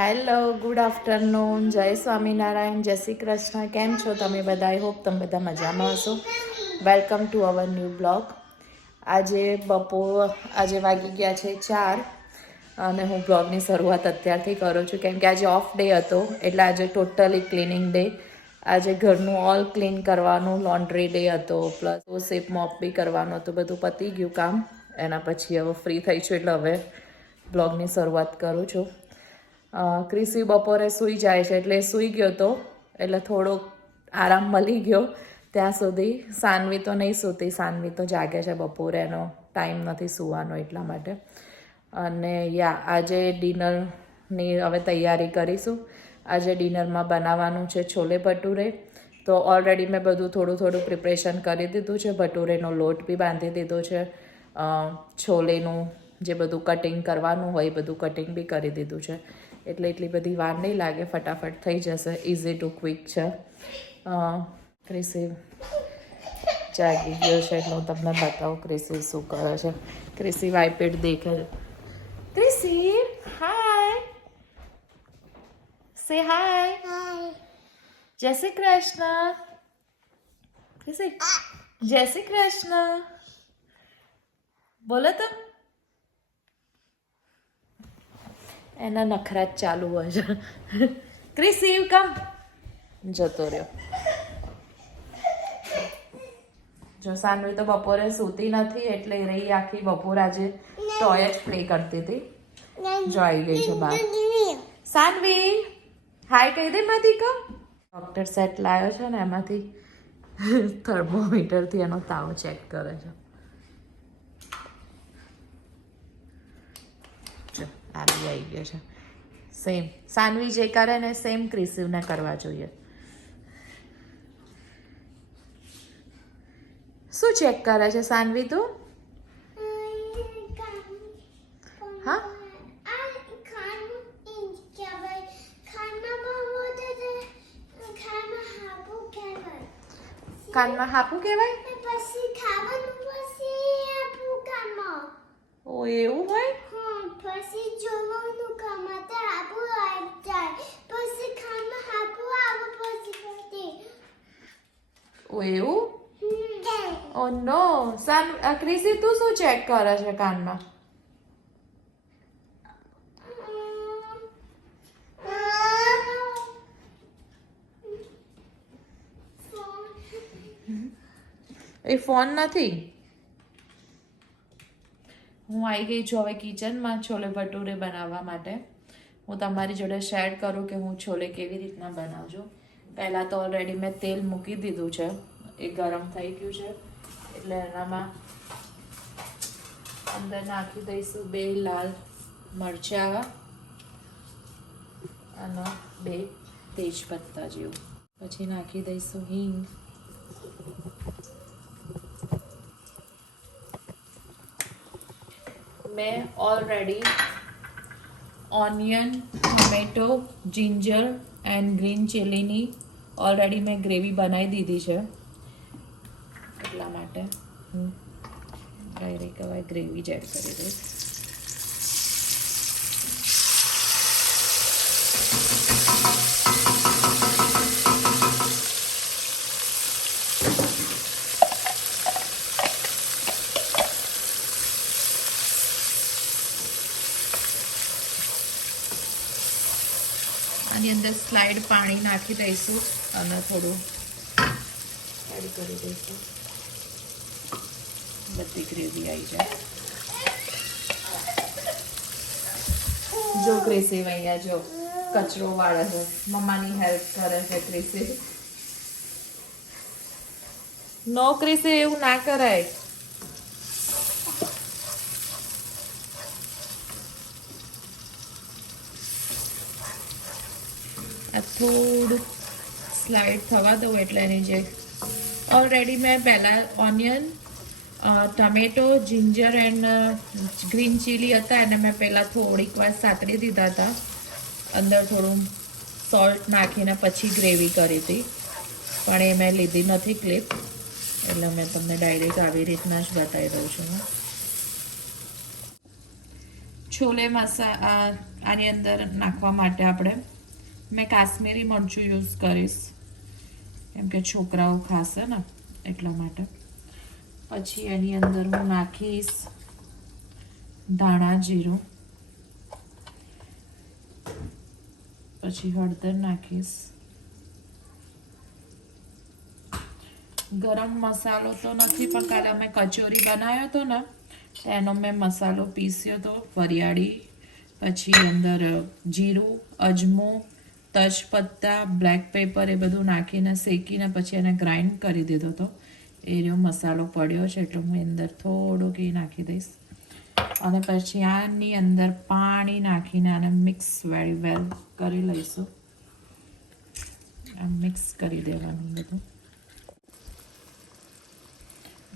Hello, good afternoon, જય સ્વામિનારાયણ, જય શ્રી કૃષ્ણ. કેમ છો તમે બધા? આઈ હોપ તમે બધા મજામાં હશો. Welcome to our new blog. આજે વાગી ગયા છે 4 અને હું બ્લોગની શરૂઆત અત્યારથી કરું છું કેમ કે આજે ઓફ ડે હતો એટલે આજે ટોટલી ક્લિનિંગ ડે. આજે ઘરનું ઓલ ક્લીન કરવાનું, લોન્ડ્રી ડે હતો, પ્લસ સેપ મોપ બી કરવાનું હતું. બધું પતી ગયું કામ. એના પછી હવે ફ્રી થઈ છું એટલે હવે બ્લોગની શરૂઆત કરું છું. ક્રિસી બપોરે સૂઈ જાય છે એટલે સૂઈ ગયો તો એટલે થોડોક આરામ મળી ગયો. ત્યાં સુધી સાનવી તો નહીં સૂતી, સાનવી તો જાગે છે બપોરે, એનો ટાઈમ નથી સૂવાનો એટલા માટે. અને આજે ડિનરની હવે તૈયારી કરીશું. આજે ડિનરમાં બનાવવાનું છે છોલે ભટુરે. તો ઓલરેડી મેં બધું થોડું પ્રિપરેશન કરી દીધું છે. ભટુરેનો લોટ બી બાંધી દીધો છે. છોલેનું જે બધું કટિંગ કરવાનું હોય એ બધું કટિંગ બી કરી દીધું છે. એટલે એટલી બધી વાર નહીં લાગે, ફટાફટ થઈ જશે. ઇઝી ટુ ક્વિક છે. ક્રિસી જાગી ગયો છે એટલે હું તમને બતાવું ક્રિસી શું કરે છે. ક્રિસી વાઇપેડ દેખે છે. ક્રિસી હાય, સે હાય. જય શ્રી કૃષ્ણ. ક્રિસી જય શ્રી કૃષ્ણ બોલો તો. એના નખરા જ ચાલુ હોય છે. ક્રિસી કમ. જતો રહ્યો. જો સાનવી તો બપોરે સૂતી નથી એટલે રહી આખી બપોર આજે ટોય જ પ્લે કરતી હતી. જો આવી ગઈ છે બહાર. સાનવી હાય કહી દે માથી કમ. ડૉક્ટર સેટ લાવ્યો છે ને એમાંથી થર્મોમીટરથી એનો તાવ ચેક કરે છે. આવી ગયો છે. સેમ સાનવી જે કરે ને સેમ ક્રિસીવને કરવા જોઈએ. શું ચેક કરે છે સાનવી તું? હા કાનમાં હાપું કહેવાય? ઓ એવું હોય? પછી જોવાનું કમાતા આબુ આવી જાય, પછી ખામાં હાપુ આવો પછી ઓ એવું? ઓ નો. ક્રિસી તું શું ચેક કરે છે કાનમાં? એ ફોન નથી. હું આવી ગઈ છું હવે કિચનમાં છોલે ભટુરે બનાવવા માટે. હું તમારી જોડે શેર કરું કે હું છોલે કેવી રીતના બનાવું છું. પહેલાં તો ઓલરેડી મેં તેલ મૂકી દીધું છે, એ ગરમ થઈ ગયું છે એટલે એનામાં અંદર નાખી દઈશું 2 લાલ મરચાં અને 2 તેજપત્તા જેવું. પછી નાખી દઈશું હિંગ. મેં already onion, tomato, ginger and green ચીલીની ઓલરેડી મેં ગ્રેવી બનાવી દીધી છે. એટલા માટે હું ડાયરેક્ટ હવે ગ્રેવી જ એડ કરી દઈશ. આની અંદર સ્લાઇડ પાણી નાખી દઈશું અને થોડું એડ કરી દઈશું. બધી ગ્રેવી આવી જાય. જો ક્રિસી અહીંયા જો કચરો વાળે છે, મમ્માની હેલ્પ કરે છે ક્રિસી. નો ક્રિસી એવું ના કરાય. આ થોડું સ્લાઇડ થવા દઉં એટલે એની જે ઓલરેડી મેં પહેલાં onion, tomato, ginger and green chilli હતા એને મેં પહેલાં થોડીક વાર સાતરી દીધા હતા. અંદર થોડું સોલ્ટ નાખીને પછી ગ્રેવી કરી હતી, પણ એ મેં લીધી નથી ક્લિપ એટલે મેં તમને ડાયરેક્ટ આવી રીતના જ બતાવી દઉં છું. છોલે આની અંદર નાખવા માટે મેં કાશ્મીરી મરચું યુઝ કરીશ, કેમ કે છોકરાઓ ખાશે ને એટલા માટે. પછી એની અંદર હું નાખીશ ધાણા જીરું, પછી હળદર નાખીશ. ગરમ મસાલો તો નથી, પણ કાલે અમે કચોરી બનાવ્યો હતો ને એનો મેં મસાલો પીસ્યો હતો, વરિયાળી, પછી અંદર જીરું, અજમો, તજપત્તા, બ્લેક પેપર એ બધું નાખીને શેકીને પછી એને ગ્રાઇન્ડ કરી દીધો હતો. એ રહ્યો મસાલો પડ્યો છે એટલે હું અંદર થોડુંક એ નાખી દઈશ. અને પછી આની અંદર પાણી નાખીને આને મિક્સ વેરી વેલ કરી લઈશું. આમ મિક્સ કરી દેવાનું બધું.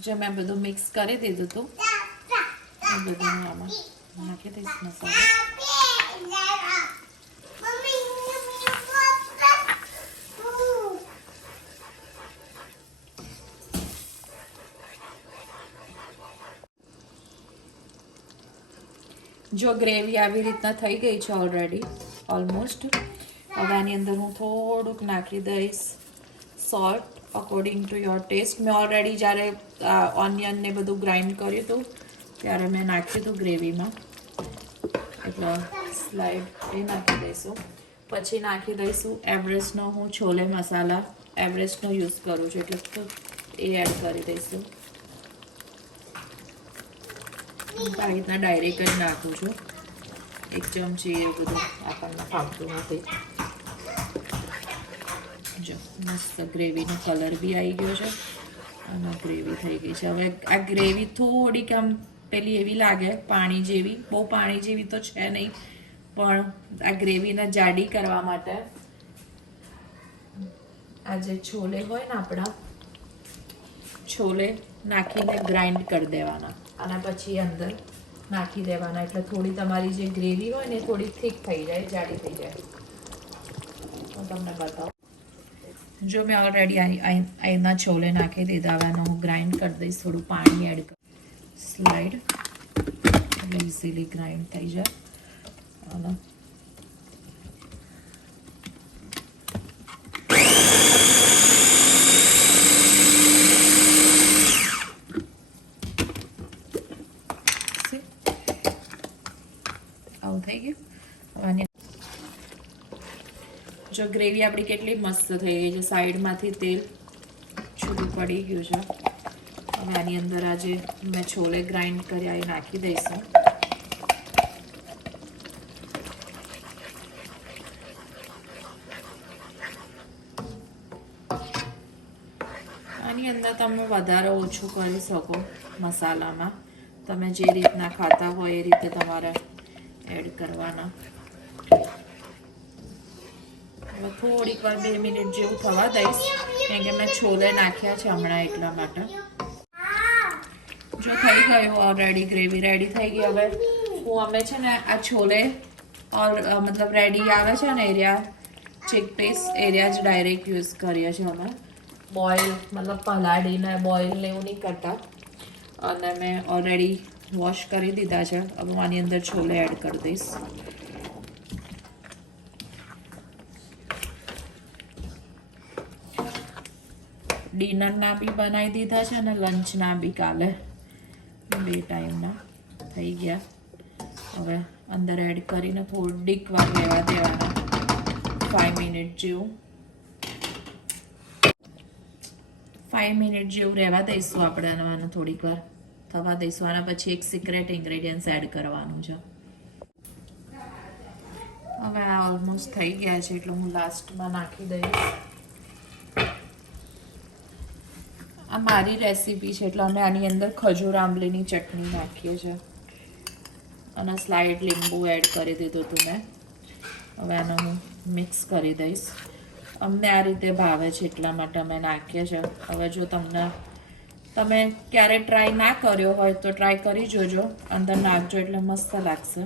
જો મેં બધું મિક્સ કરી દીધું હતું, એ બધું આમાં નાખી દઈશ મસાલો. જો ગ્રેવી આવી રીતના થઈ ગઈ છે ઓલરેડી ઓલમોસ્ટ. હવે આની અંદર હું થોડુંક નાખી દઈશ salt according to your taste. મેં ઓલરેડી જ્યારે ઓનિયન ને બધું ગ્રાઇન્ડ કર્યું હતું ત્યારે મેં નાખ્યું હતું ગ્રેવીમાં, એટલે સ્લાઇડ એ નાખી દઈશું. પછી નાખી દઈશું એવરેસ્ટનો, હું છોલે મસાલા એવરેસ્ટનો યુઝ કરું છું એટલે એ એડ કરી દઈશું. આ રીતના ડાયરેક્ટ જ નાખું છું, 1 ચમચી એ બધું આપણને ફાવતું નથી. જો મસ્ત ગ્રેવીનો કલર બી આવી ગયો છે અને ગ્રેવી થઈ ગઈ છે. હવે આ ગ્રેવી થોડીક આમ પેલી એવી લાગે પાણી જેવી, બહુ પાણી જેવી તો છે નહીં, પણ આ ગ્રેવીને જાડી કરવા માટે આ જે છોલે હોય ને આપણા, છોલે નાખીને ગ્રાઇન્ડ કરી દેવાના અને પછી અંદર નાખી દેવાના, એટલે થોડી તમારી જે ગ્રેવી હોય ને થોડી થીક થઈ જાય, જાડી થઈ જાય. હું તમને બતાવું. જો મેં ઓલરેડી અહીંના છોલે નાખી દીધા, હવે હું ગ્રાઇન્ડ કરી દઈશ, થોડું પાણી એડ કરી સ્લાઇડ એટલે ઇઝીલી ગ્રાઇન્ડ થઈ જાય. અને આવું થઈ ગયું. અને જો ગ્રેવી આપણી કેટલી મસ્ત થઈ ગઈ છે, સાઈડમાંથી તેલ છૂટું પડી ગયું છે. હવે આની અંદર આજે મેં છોલે ગ્રાઇન્ડ કર્યા એ નાખી દઈશું. આની અંદર તમે વધારે ઓછું કરી શકો મસાલામાં, તમે જે રીતના ખાતા હોય એ રીતે તમારે એડ કરવાના. હવે થોડીક વાર 2 મિનિટ જેવું થવા દઈશ, કેમ કે મેં છોલે નાખ્યા છે હમણાં એટલા માટે. જો થઈ ગયું ઓલરેડી, ગ્રેવી રેડી થઈ ગઈ. હવે અમે છે ને આ છોલે મતલબ રેડી આવે છે ને એરિયા ચિકપીસ એરિયા જ ડાયરેક્ટ યુઝ કરીએ છીએ અમે. બોઇલ મતલબ પલાળીને બોઇલ ને એવું નહીં કરતા. અને મેં ઓલરેડી વોશ કરી દીધા છે. હવે હું આની અંદર છોલે એડ કરી દઈશ. ડિનરના બી બનાવી દીધા છે અને લંચના બી કાલે 2 ટાઈમના થઈ ગયા. હવે અંદર એડ કરીને થોડીક વાર રહેવા દેવાના, 5 મિનિટ જેવું. 5 મિનિટ જેવું રહેવા દઈશું આપણે આને, થોડીક વાર થવા દઈશું. આના પછી એક સિક્રેટ ઇન્ગ્રેડિયન્ટ્સ એડ કરવાનું છે. હવે આ ઓલમોસ્ટ થઈ ગયા છે એટલે હું લાસ્ટમાં નાખી દઈશ. આ મારી રેસીપી છે એટલે અમે આની અંદર ખજૂર આંબલીની ચટણી નાખીએ છીએ અને સ્લાઇડ લીંબુ એડ કરી દીધું હતું મેં. હવે આને હું મિક્સ કરી દઈશ. અમને આ રીતે ભાવે છે એટલા માટે અમે નાખીએ છીએ. હવે જો તમે ક્યારે ટ્રાય ના કર્યો હોય તો ટ્રાય કરી જોજો, અંદર નાખજો એટલે મસ્ત લાગશે.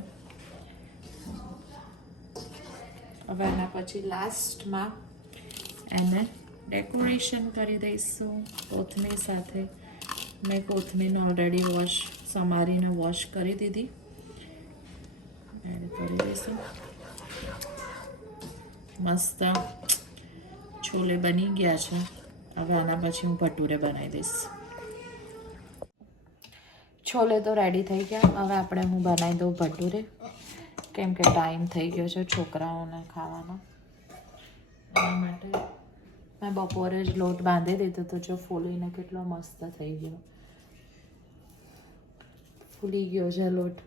હવે એના પછી લાસ્ટમાં એને ડેકોરેશન કરી દઈશું કોથમીર સાથે. મેં કોથમીરને ઓલરેડી સમારીને વોશ કરી દીધી એડ કરી દઈશું. મસ્ત છોલે બની ગયા છે. હવે આના પછી હું ભટુરે બનાવી દઈશ. છોલે તો રેડી થઈ ગયા. હવે આપણે હું બનાવી દઉં ભટુરે, કેમ કે ટાઈમ થઈ ગયો છે છોકરાઓને ખાવાનો. એના માટે મેં બપોરે જ લોટ બાંધી દીધો તો જો ફૂલીને કેટલો મસ્ત થઈ ગયો. ફૂલી ગયો છે લોટ.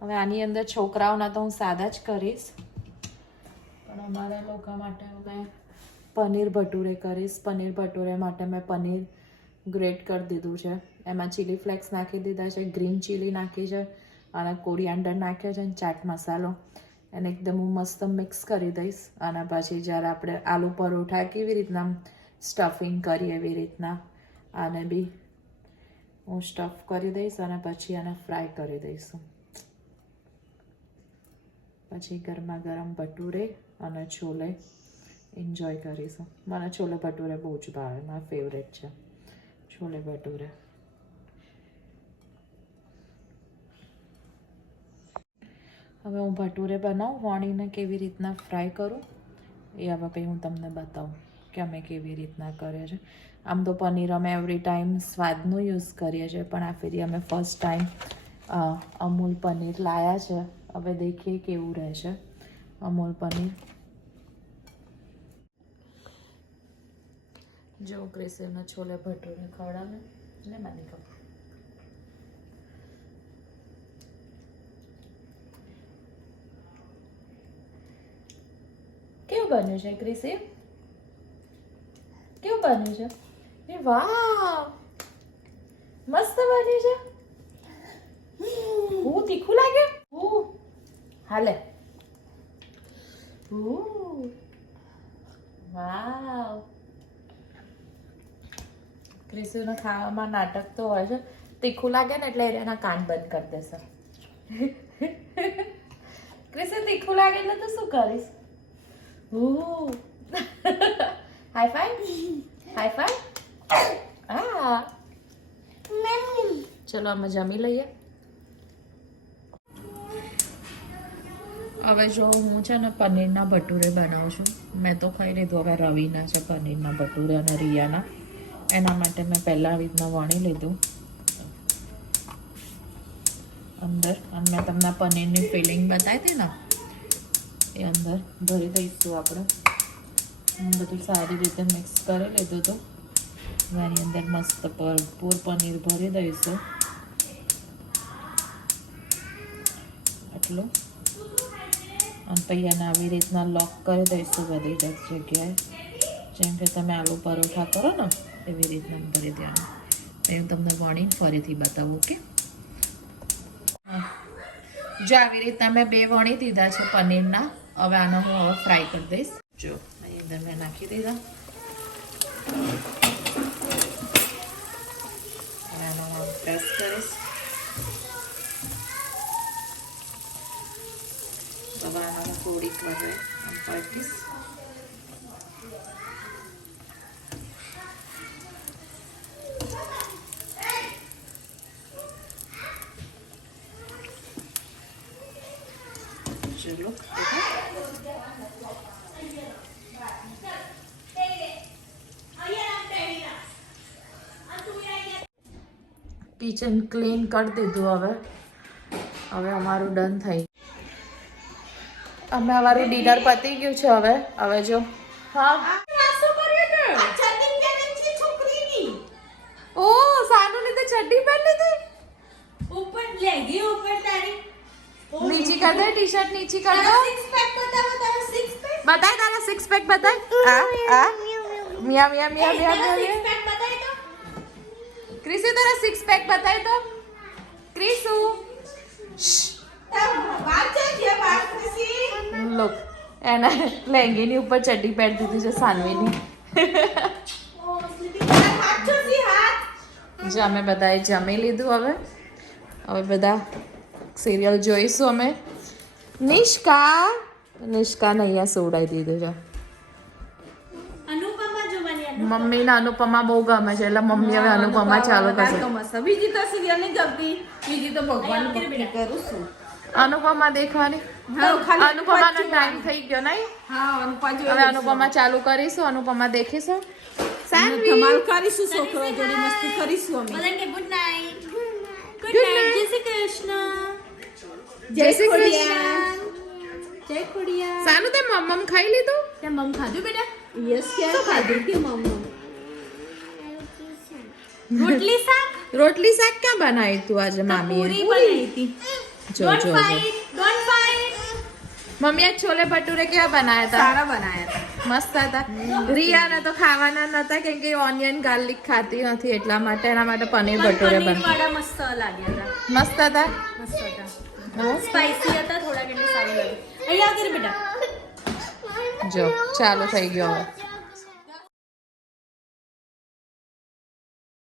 હવે આની અંદર છોકરાઓના તો હું સાદા જ કરીશ, પણ અમારા લોકો માટે મેં પનીર ભટુરે કરીશ. પનીર ભટુરે માટે મેં પનીર ગ્રેટ કરી દીધું છે. એમાં ચીલી ફ્લેક્સ નાખી દીધા છે, ગ્રીન ચીલી નાખી છે અને કોરિયાન્ડર નાખ્યો છે અને ચાટ મસાલો. એને એકદમ હું મસ્ત મિક્સ કરી દઈશ. અને પછી જ્યારે આપણે આલુ પરોઠા કેવી રીતના સ્ટફિંગ કરીએ એવી રીતના આને બી હું સ્ટફ કરી દઈશ અને પછી આને ફ્રાય કરી દઈશું. પછી ગરમા ગરમ ભટુરે અને છોલે એન્જોય કરીશું. મને છોલે ભટુરે બહુ જ ભાવે, મારા ફેવરેટ છે છોલે ભટુરે. હવે હું ભટુરે બનાવું, વણીને કેવી રીતના ફ્રાય કરું એ હવે પછી હું તમને બતાવું કે અમે કેવી રીતના કરીએ છીએ. આમ તો પનીર અમે એવરી ટાઈમ સ્વાદનું યુઝ કરીએ છીએ, પણ આ ફેરી અમે ફર્સ્ટ ટાઈમ અમૂલ પનીર લાયા છે. હવે દેખીએ કેવું રહેશે અમૂલ પનીર. જો ક્રિસેલના છોલે ભટુરે ખવડાવે ને માની ખબર. કેવું બન્યું છે ક્રિસી? કેવું બન્યું છે? એ વાહ, મસ્ત બન્યું છે. હું તીખું લાગે? હાલે. વાવ. ક્રિસીના ખાવામાં નાટક તો હોય છે. તીખું લાગે ને એટલે એના કાન બંધ કરી દેશે. ક્રિસી તીખું લાગે એટલે તું શું કરીશ? High five, high five. હા, ચલો અમે જમી લઈએ. હવે જો હું છે ને પનીરના ભટુરે બનાવું છું. મેં તો ખાઈ લીધું. હવે રવિના છે પનીરના ભટુરે અને રિયાના. એના માટે મેં પહેલાં આવી રીતના વણી લીધું અંદર. અને મેં તમને પનીરની ફિલિંગ બતાવી હતી ને એ અંદર ભરી દઈશું આપણે. બધું સારી રીતે મિક્સ કરી લીધું હતું. એની અંદર મસ્ત ભરપૂર પનીર ભરી દઈશું આટલું. અને પછી એને આવી રીતના લોક કરી દઈશું બધી જગ્યાએ, જેમ કે તમે આલુ પરોઠા કરો ને એવી રીતના ભરી દેવાનું. એ હું તમને વણી ફરીથી બતાવું. ઓકે, જો આવી રીતના મેં 2 વણી દીધા છે પનીરના. હવે આને હું હવે ફ્રાય કરી દઈશ. જો અહીં અંદર મેં નાખી દીધા. આને હું પ્રેસ કરીશ. હવે આને થોડીક વધે આમ પાડીશ. ચલો કિચન ક્લીન કરી દીધું. હવે અમારું ડન થઈ. અમે અમારું ડિનર પતી ગયું છે. હવે જો હા ઓ સાનુ ને તો ચડ્ડી પહેરી લીધી. ऊपर लेगी ऊपर तारी નીચી કર દે. ટી શર્ટ નીચી કર દો. सिक्स पैक बताओ तारा सिक्स पैक બતાય તારા 6 પેક બતાય. આ મિયા મિયા મિયા મિયા सिक्स पैक बताई तो ક્રિસુ તારા 6 પેક બતાય તો. ક્રિસુ बात है बात किसी લુક એને લેંગીની ઉપર ચડ્ડી પહેરી દીધી છે સાનવીની. हाथ छोड़ी हाथ જો અમે બધાએ જમી લીધું. હવે બધા સિરિયલ જોઈશું અમે. નિષ્કાને અહીંયા સોડાઈ દીધું છે. अनुपमा जो बनी મમ્મીને અનુપમા બહુ ગમે છે એટલે મમ્મી હવે અનુપમા ચાલુ કરશે. મસ્ત. બીજી તો સિરિયલ નહીં ગમતી, બીજી તો ભગવાન ભક્તિ કરું છું. અનુપમા દેખવાની. હા, ખાલી અનુપમાનો જોવાનું. ટાઈમ થઈ ગયો નહીં? હા, અનુપમા જોઈ હવે લઈશું. અનુપમા ચાલુ કરીશું, અનુપમા દેખીશું. અને ધમાલ કરીશું, છોકરો જોડે મસ્તી કરીશું અમે. Good night. Good night. જય શ્રી કૃષ્ણ. જય શ્રી કૃષ્ણ. જય ખોડિયા. સાનું તે મમ્મ ખાઈ લીધું? તે મમ ખાધું બેટા? યસ, ક્યાં ખાધું કે મમ? રોટલી શાક. રોટલી શાક ક્યાં બનાવી તું આજે મામીએ? પૂરી બનાવી હતી. જો જો જો. Don't fight. મમ્મીએ છોલે ભટુરે કેવા બનાવ્યા હતા? સારા બનાયા હતા. મસ્ત હતા. રિયાને તો ખાવાના નતા કેમ કે ઓનિયન ગાર્લિક ખાતી નથી એટલા માટે એના માટે પનીર ભટુરે પનીર બન વાળા મસ્ત લાગ્યા હતા. મસ્ત હતા. મસ્ત હતા. હો? સ્પાઈસી હતા થોડા, એટલે સારું લાગ્યું. અહીંયા આગળ બેટા. જો ચાલુ થઈ ગયો હવે.